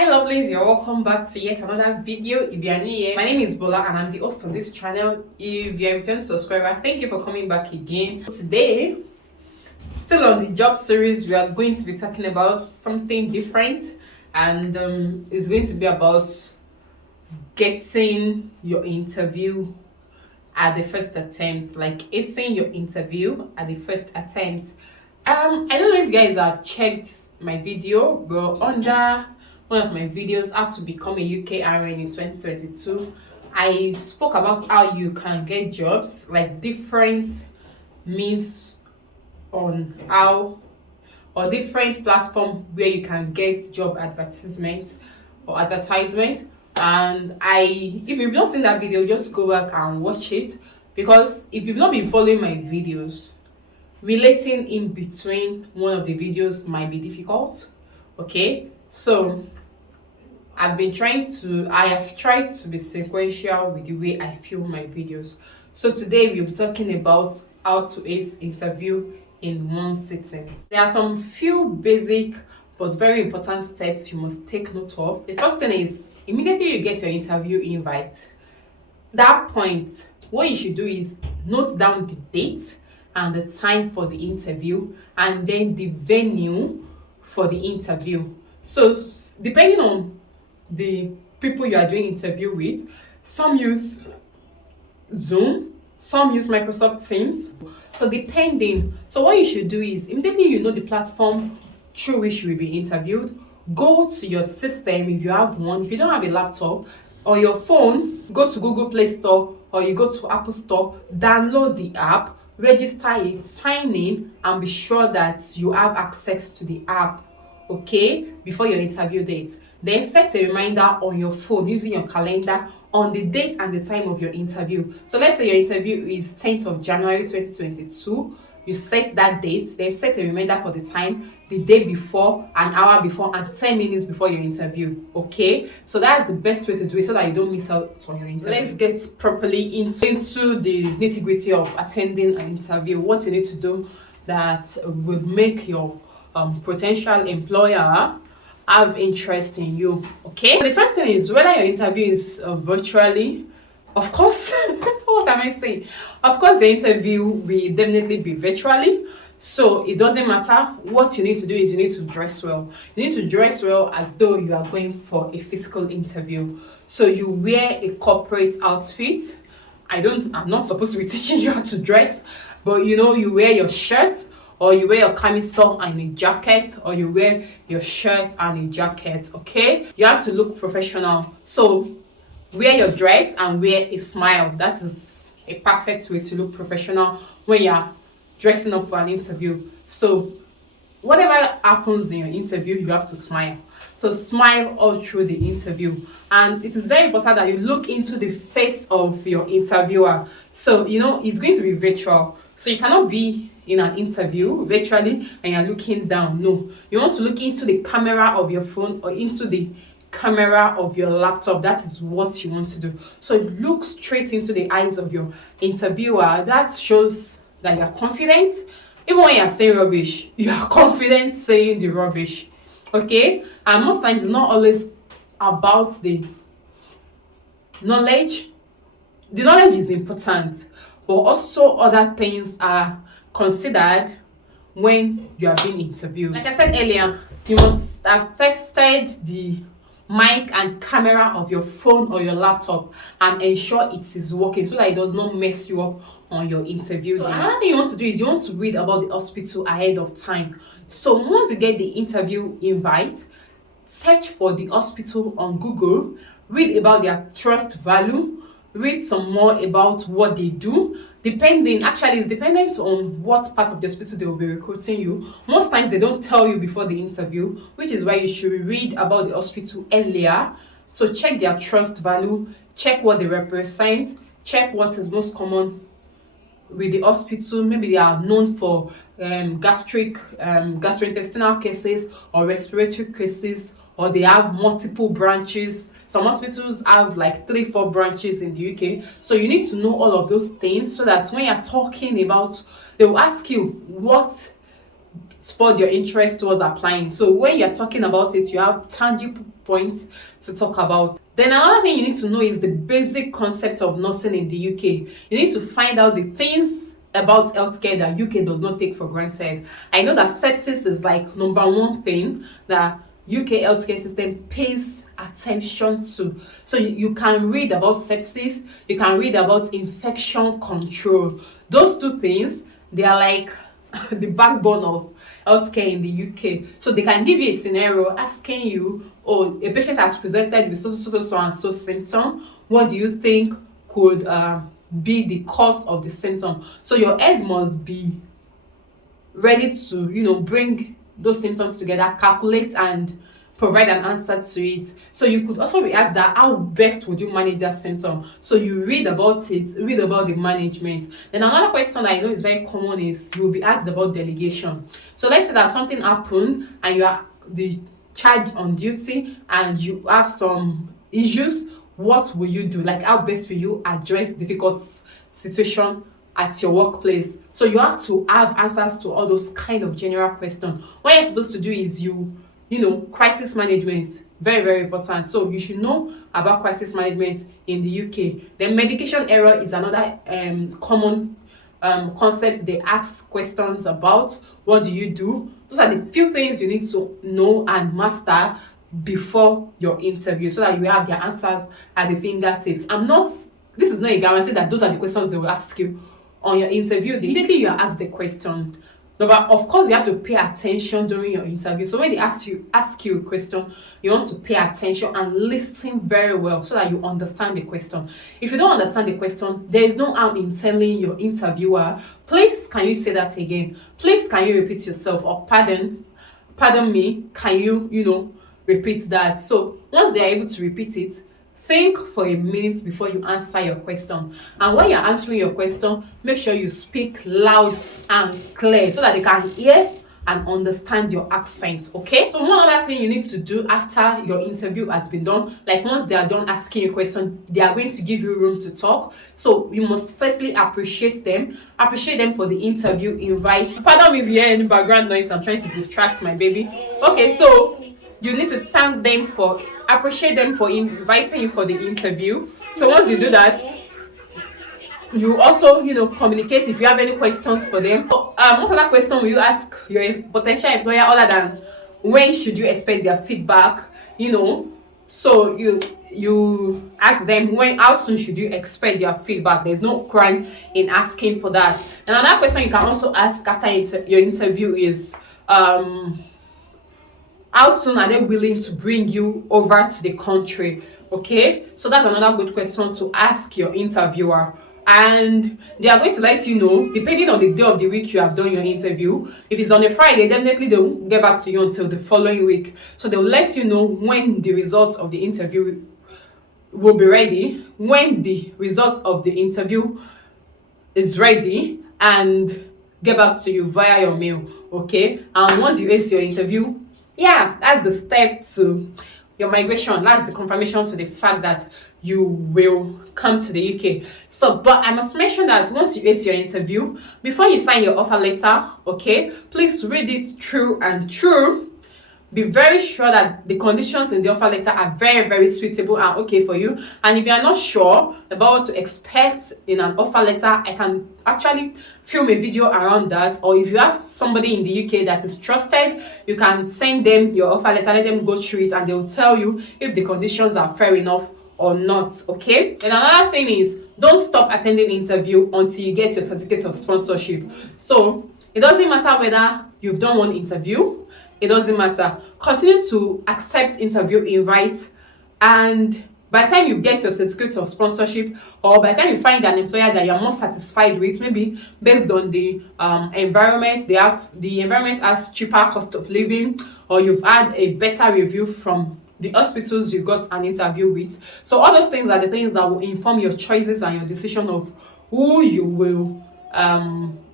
Hi lovelies, you're welcome back to yet another video. If you are new here, my name is Bola and I'm the host of this channel. If you're a returning subscriber, thank you for coming back again. Today, still on the job series, we are going to be talking about something different, and it's going to be about getting your interview at the first attempt, like acing your interview at the first attempt. I don't know if you guys have checked my video, but under one of my videos, how to become a UK RN in 2022, I spoke about how you can get jobs, like different means on how, or different platform where you can get job advertisement. And if you've not seen that video, just go back and watch it, because if you've not been following my videos, relating in between one of the videos might be difficult. Okay, so I have tried to be sequential with the way I film my videos. So today we'll be talking about how to ace interview in one sitting. There are some few basic but very important steps you must take note of. The first thing is, immediately you get your interview invite, that point, what you should do is note down the date and the time for the interview, and then the venue for the interview. So depending on the people you are doing interview with, some use Zoom, some use Microsoft Teams. So what you should do is, immediately you know the platform through which you will be interviewed, go to your system if you have one. If you don't have a laptop or your phone, go to Google Play Store or you go to Apple Store, download the app, register it, sign in, and be sure that you have access to the app, okay, before your interview date. Then set a reminder on your phone using your calendar on the date and the time of your interview. So let's say your interview is 10th of January 2022. You set that date, then set a reminder for the time, the day before, an hour before, and 10 minutes before your interview. Okay, so that's the best way to do it so that you don't miss out on your interview. Let's get properly into the nitty-gritty of attending an interview. What you need to do that would make your potential employer have interest in you. Okay, so the first thing is whether your interview is virtually. Of course, what am I saying? Of course, your interview will definitely be virtually. So it doesn't matter. What you need to do is you need to dress well. You need to dress well as though you are going for a physical interview. So you wear a corporate outfit. I'm not supposed to be teaching you how to dress, but you wear your shirt, or you wear your camisole and a jacket, or you wear your shirt and a jacket. Okay, you have to look professional. So wear your dress and wear a smile. That is a perfect way to look professional when you're dressing up for an interview. So whatever happens in your interview, you have to smile. So smile all through the interview. And it is very important that you look into the face of your interviewer. So it's going to be virtual, so you cannot be in an interview virtually and you're looking down. No, you want to look into the camera of your phone or into the camera of your laptop. That is what you want to do. So look straight into the eyes of your interviewer. That shows that you are confident. Even when you are saying rubbish, you are confident saying the rubbish. Okay, and most times it's not always about the knowledge. The knowledge is important, but also other things are considered when you are being interviewed. Like I said earlier, you must have tested the mic and camera of your phone or your laptop and ensure it is working so that it does not mess you up on your interview. So another thing you want to do is you want to read about the hospital ahead of time. So once you get the interview invite, search for the hospital on Google, read about their trust value, read some more about what they do. It's dependent on what part of the hospital they will be recruiting you. Most times they don't tell you before the interview, which is why you should read about the hospital earlier. So check their trust value, check what they represent, check what is most common with the hospital. Maybe they are known for gastrointestinal cases or respiratory cases, or they have multiple branches. Some hospitals have like 3-4 branches in the UK. So you need to know all of those things so that when you're talking about, they will ask you what spurred your interest towards applying. So when you're talking about it, you have tangible points to talk about. Then another thing you need to know is the basic concept of nursing in the UK. You need to find out the things about healthcare that UK does not take for granted. I know that sepsis is like number one thing that UK healthcare system pays attention to. So you can read about sepsis, you can read about infection control. Those two things, they are like the backbone of healthcare in the UK. So they can give you a scenario asking you, oh, a patient has presented with so and so symptom. What do you think could be the cause of the symptom? So your head must be ready to, bring those symptoms together, calculate and provide an answer to it. So you could also be asked that how best would you manage that symptom? So you read about it, read about the management. Then another question that I know is very common is you will be asked about delegation. So let's say that something happened and you are the charge on duty and you have some issues. What will you do? Like, how best will you address difficult situation at your workplace? So you have to have answers to all those kind of general questions. What you're supposed to do is crisis management, very, very important. So you should know about crisis management in the UK. Then medication error is another common concept they ask questions about. What do you do? Those are the few things you need to know and master before your interview so that you have their answers at the fingertips. This is not a guarantee that those are the questions they will ask you on your interview. Immediately you are asked the question. So, but of course, you have to pay attention during your interview. So when they ask you a question, you want to pay attention and listen very well so that you understand the question. If you don't understand the question, there is no harm in telling your interviewer, please, can you say that again? Please, can you repeat yourself? Or pardon me, can you, repeat that? So once they are able to repeat it, think for a minute before you answer your question. And when you're answering your question, make sure you speak loud and clear so that they can hear and understand your accent, okay? So one other thing you need to do after your interview has been done, like once they are done asking you a question, they are going to give you room to talk. So you must firstly appreciate them for the interview invite. Pardon me if you hear any background noise, I'm trying to distract my baby. Okay, so you need to appreciate them for inviting you for the interview. So once you do that, you also communicate if you have any questions for them. What other question will you ask your potential employer other than when should you expect their feedback? So you ask them how soon should you expect their feedback. There's no crime in asking for that. And another question you can also ask after your interview is how soon are they willing to bring you over to the country? Okay, so that's another good question to ask your interviewer. And they are going to let you know, depending on the day of the week you have done your interview. If it's on a Friday, definitely they won't get back to you until the following week. So they will let you know when the results of the interview will be ready, when the results of the interview is ready, and get back to you via your mail. Okay, and once you ace your interview, that's the step to your migration. That's the confirmation to the fact that you will come to the UK. So, but I must mention that once you ace your interview, before you sign your offer letter, okay, please read it through and through. Be very sure that the conditions in the offer letter are very, very suitable and okay for you. And if you are not sure about what to expect in an offer letter, I can actually film a video around that. Or if you have somebody in the UK that is trusted, you can send them your offer letter, let them go through it, and they will tell you if the conditions are fair enough or not. Okay. And another thing is, don't stop attending interview until you get your certificate of sponsorship. So it doesn't matter whether you've done one interview. It doesn't matter. Continue to accept interview invites, and by the time you get your certificate of sponsorship, or by the time you find an employer that you're more satisfied with, maybe based on the environment, the environment has cheaper cost of living, or you've had a better review from the hospitals you got an interview with. So all those things are the things that will inform your choices and your decision of who you will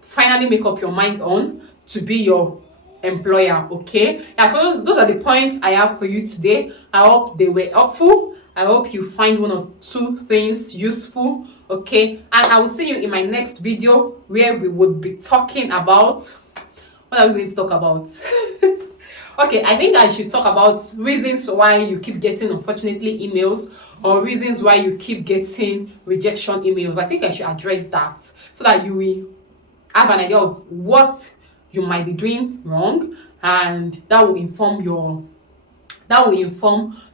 finally make up your mind on to be your employer. Okay, so those are the points I have for you today. I hope they were helpful. I hope you find one or two things useful. Okay, and I will see you in my next video where we would be talking about What are we going to talk about? Okay, I think I should talk about reasons why you keep getting, unfortunately, emails, or reasons why you keep getting rejection emails. I think I should address that so that you will have an idea of what you might be doing wrong, and that will inform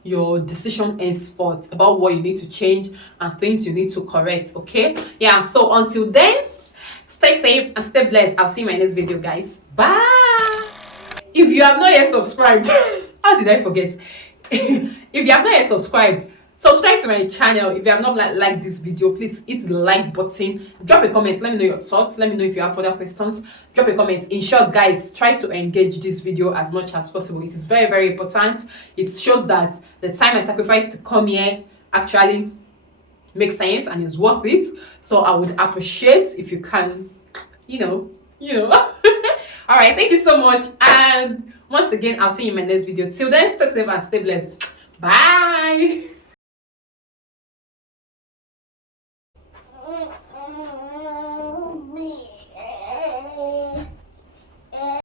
your decision henceforth about what you need to change and things you need to correct. Okay, yeah, so until then, stay safe and stay blessed. I'll see you in my next video, guys. Bye. If you have not yet subscribed, how did I forget? If you have not yet subscribed, subscribe to my channel. If you have not liked this video, please hit the like button. Drop a comment. Let me know your thoughts. Let me know if you have further questions. Drop a comment. In short, guys, try to engage this video as much as possible. It is very, very important. It shows that the time I sacrificed to come here actually makes sense and is worth it. So I would appreciate if you can, you know. All right, thank you so much, and once again, I'll see you in my next video. Till then, stay safe and stay blessed. Bye.